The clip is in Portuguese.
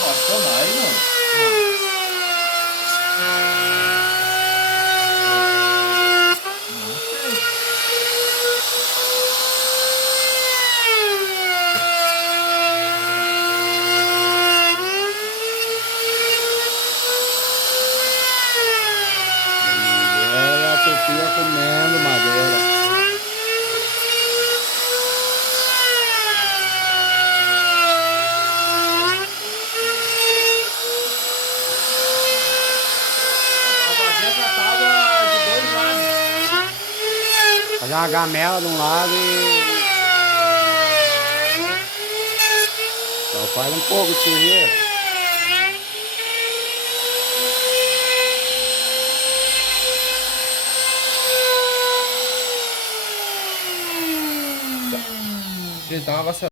Nossa, mais, mano. Não sei. Domingueira, a tupia comendo madeira. Pra fazer essa tábua de dois lados. Fazer uma gamela de um lado e só faz um pouco de sujeira. Ele tá uma vassoura.